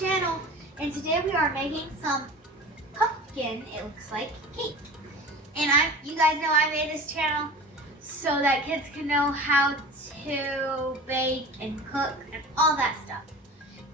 channel, and today we are making some pumpkin, it looks like, cake. And you guys know I made this channel so that kids can know how to bake and cook and all that stuff.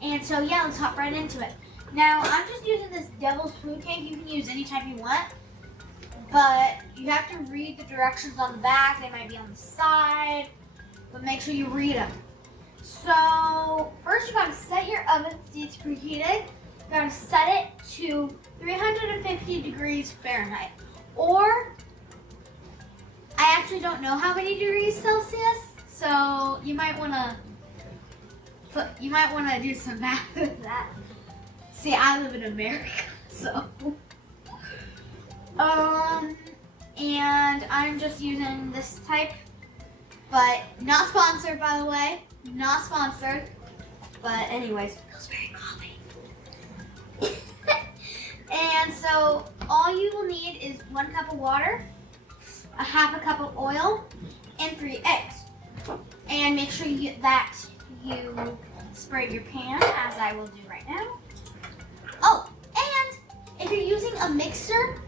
And so yeah, let's hop right into it. Now I'm just using this devil's food cake. You can use any type you want, but you have to read the directions on the back. They might be on the side, but make sure you read them. So first you gotta set your oven, see it's preheated. You gotta set it to 350 degrees Fahrenheit. Or, I actually don't know how many degrees Celsius, so you might wanna do some math with that. See, I live in America, so. And I'm just using this type, but not sponsored, by the way. Not sponsored, but anyways, it feels very coffee. And so all you will need is 1 cup of water, a half a cup of oil, and 3 eggs. And make sure you spray your pan, as I will do right now. Oh, and if you're using a mixer,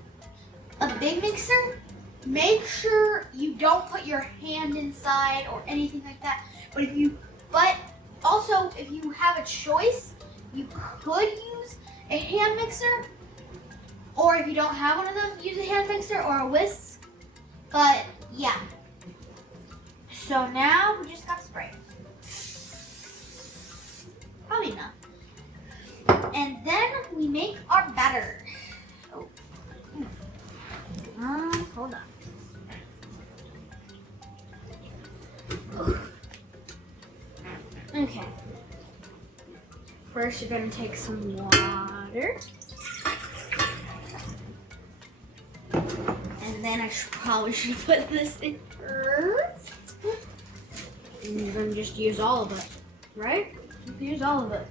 a big mixer, make sure you don't put your hand inside or anything like that. But also, if you have a choice, you could use a hand mixer, or if you don't have one of them, use a hand mixer or a whisk. But yeah. So now we just got to spray it. Probably enough. And then we make our batter. Oh. Hold on. Okay. First, you're gonna take some water. And then I probably should put this in first. And you're gonna just use all of it, right? You can use all of it.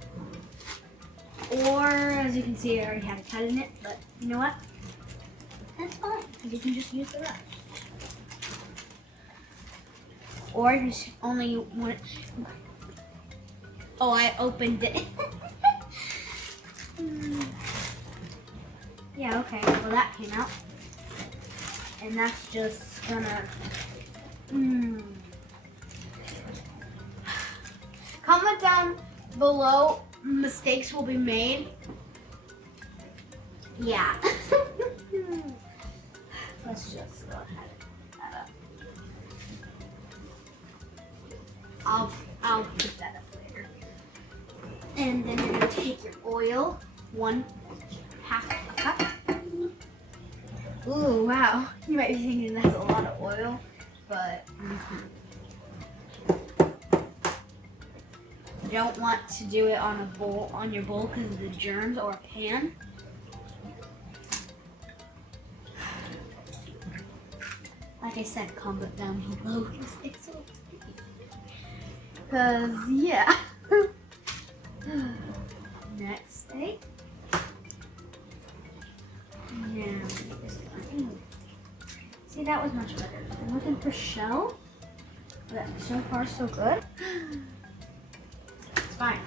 Or, as you can see, I already had a cut in it, but you know what? That's fine, because you can just use the rest. Or you just only want. Oh, I opened it. Yeah, okay. Well, that came out. And that's just gonna. Comment down below. Mistakes will be made. Yeah. Let's just go ahead and put that up. I'll put that up later. And then you're gonna take your oil, 1/2 cup. Ooh, wow. You might be thinking that's a lot of oil, but you don't want to do it on your bowl because of the germs, or a pan. Like I said, comment down below. Because, yeah. Next steak. Now, this one. See, that was much better. I'm looking for shell. But so far, so good. It's fine.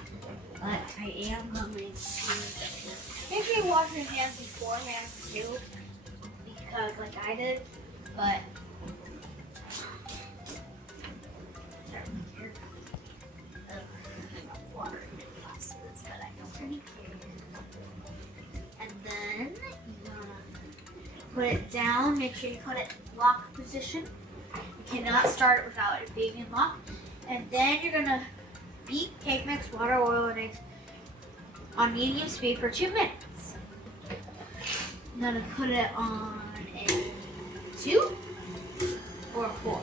But I am going to make sure you wash your hands beforehand, too. Because, like I did. But water in the glasses, but I don't really care. And then you're gonna put it down. Make sure you put it in lock position. You cannot start it without it being in lock. And then you're gonna beat cake mix, water, oil, and eggs on medium speed for 2 minutes. I'm gonna put it on a 2 or a 4.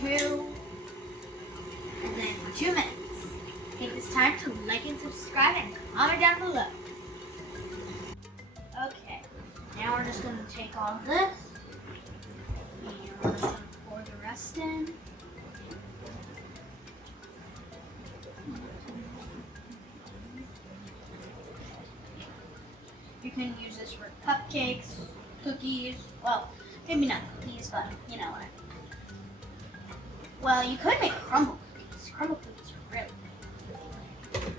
2, and then for 2 minutes. Take this time to like and subscribe and comment down below. Okay, now we're just gonna take all of this and we're just gonna pour the rest in. You can use this for cupcakes, cookies, well, maybe not cookies, but you know what I mean. Well, you could make crumble cookies. Crumble cookies are really good.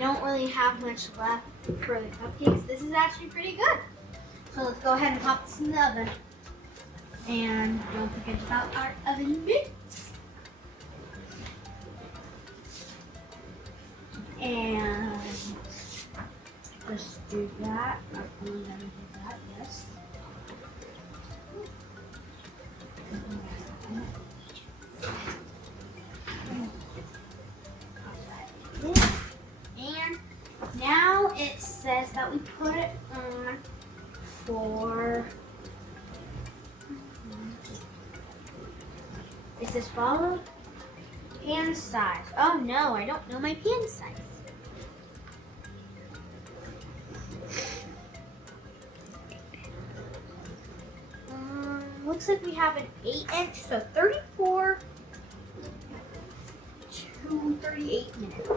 don't really have much left for the cupcakes. This is actually pretty good. So let's go ahead and pop this in the oven. And don't forget about our oven mitts. And just do that. I'm only gonna do that, yes. And now it says that we put it on for, it says follow pan size. Oh no, I don't know my pan size. Looks like we have an 8-inch, so 34 to 38 minutes.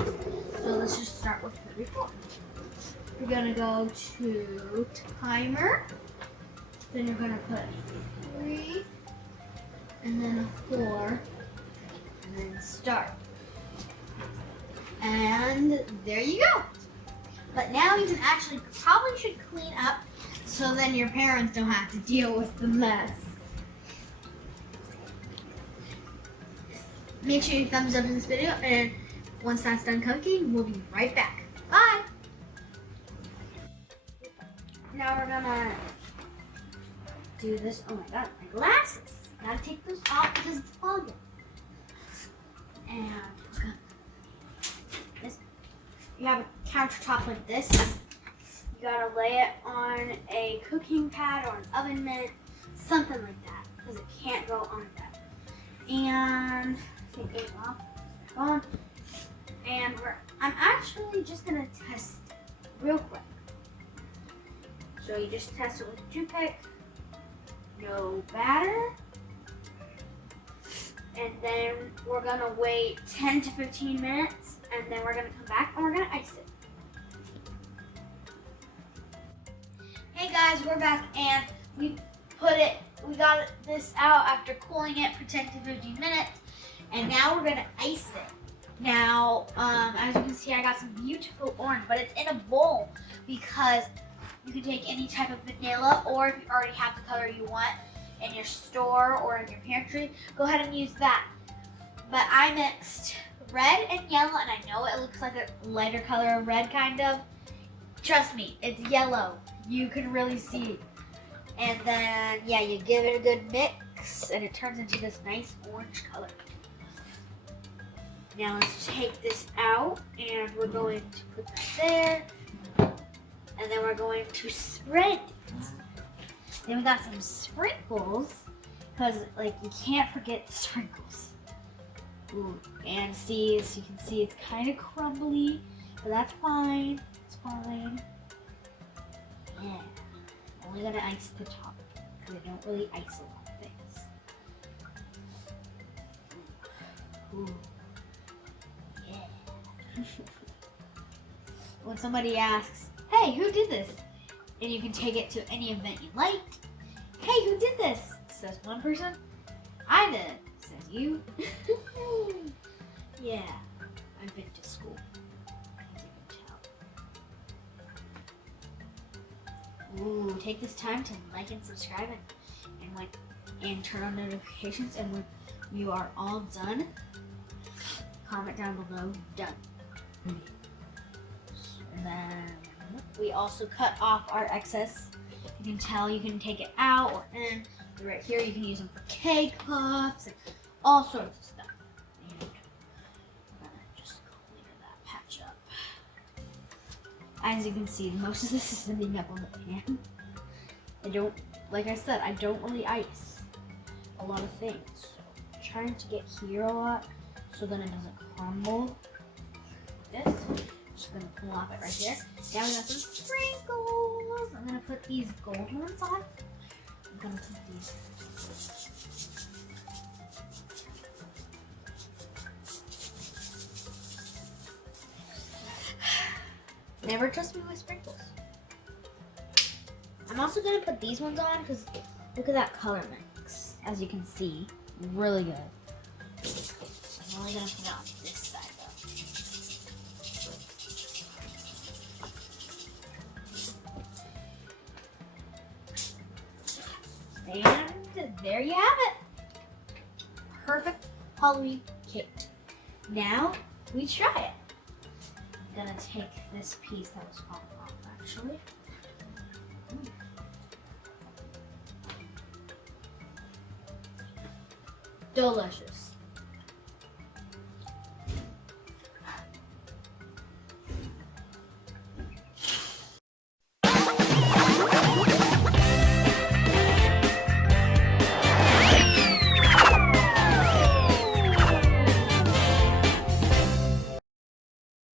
So let's just start with 34. We're gonna go to timer. Then you're gonna put 3, and then a 4, and then start. And there you go. But now you can actually probably should clean up so then your parents don't have to deal with the mess. Make sure you thumbs up in this video, and once that's done cooking, we'll be right back. Bye! Now we're gonna do this. Oh my god, my glasses. Gotta take those off because it's fogging. And this, you have a countertop like this. You gotta lay it on a cooking pad or an oven mitt, something like that, because it can't go on that. And take those off. On. And I'm actually just gonna test real quick. So you just test it with a toothpick. No batter. And then we're gonna wait 10 to 15 minutes, and then we're gonna come back and we're gonna ice it. Hey guys, we're back, and we got this out after cooling it for 10 to 15 minutes, and now we're gonna ice it. Now, as you can see, I got some beautiful orange, but it's in a bowl because you can take any type of vanilla, or if you already have the color you want in your store or in your pantry, go ahead and use that. But I mixed red and yellow, and I know it looks like a lighter color of red, kind of. Trust me, it's yellow. You can really see. And then, yeah, you give it a good mix, and it turns into this nice orange color. Now let's take this out, and we're going to put that there. And then we're going to spread it. Then we got some sprinkles, because like you can't forget the sprinkles. Ooh, and see, as you can see, it's kind of crumbly, but that's fine. It's fine. Yeah. Only gonna ice the top, because I don't really ice a lot of things. Ooh. Yeah. When somebody asks, hey, who did this? And you can take it to any event you like. Hey, who did this? Says one person. I did. Says you. Yeah, I've been to school. As you can tell. Ooh, take this time to like and subscribe and turn on notifications. And when you are all done, comment down below, done. And then we also cut off our excess. You can tell, you can take it out or in. Right here, you can use them for cake pops and all sorts of stuff. And I'm gonna just clear that patch up. As you can see, most of this is ending up on the pan. Like I said, I don't really ice a lot of things. So I'm trying to get here a lot so then it doesn't crumble. This. Just gonna plop it right here. Now we got some sprinkles. I'm gonna put these gold ones on. I'm gonna put these. Never trust me with sprinkles. I'm also gonna put these ones on because look at that color mix. As you can see, really good. I'm only gonna put it on this side though. And there you have it. Perfect Halloween cake. Now we try it. I'm gonna take this piece that was falling off actually. Delicious.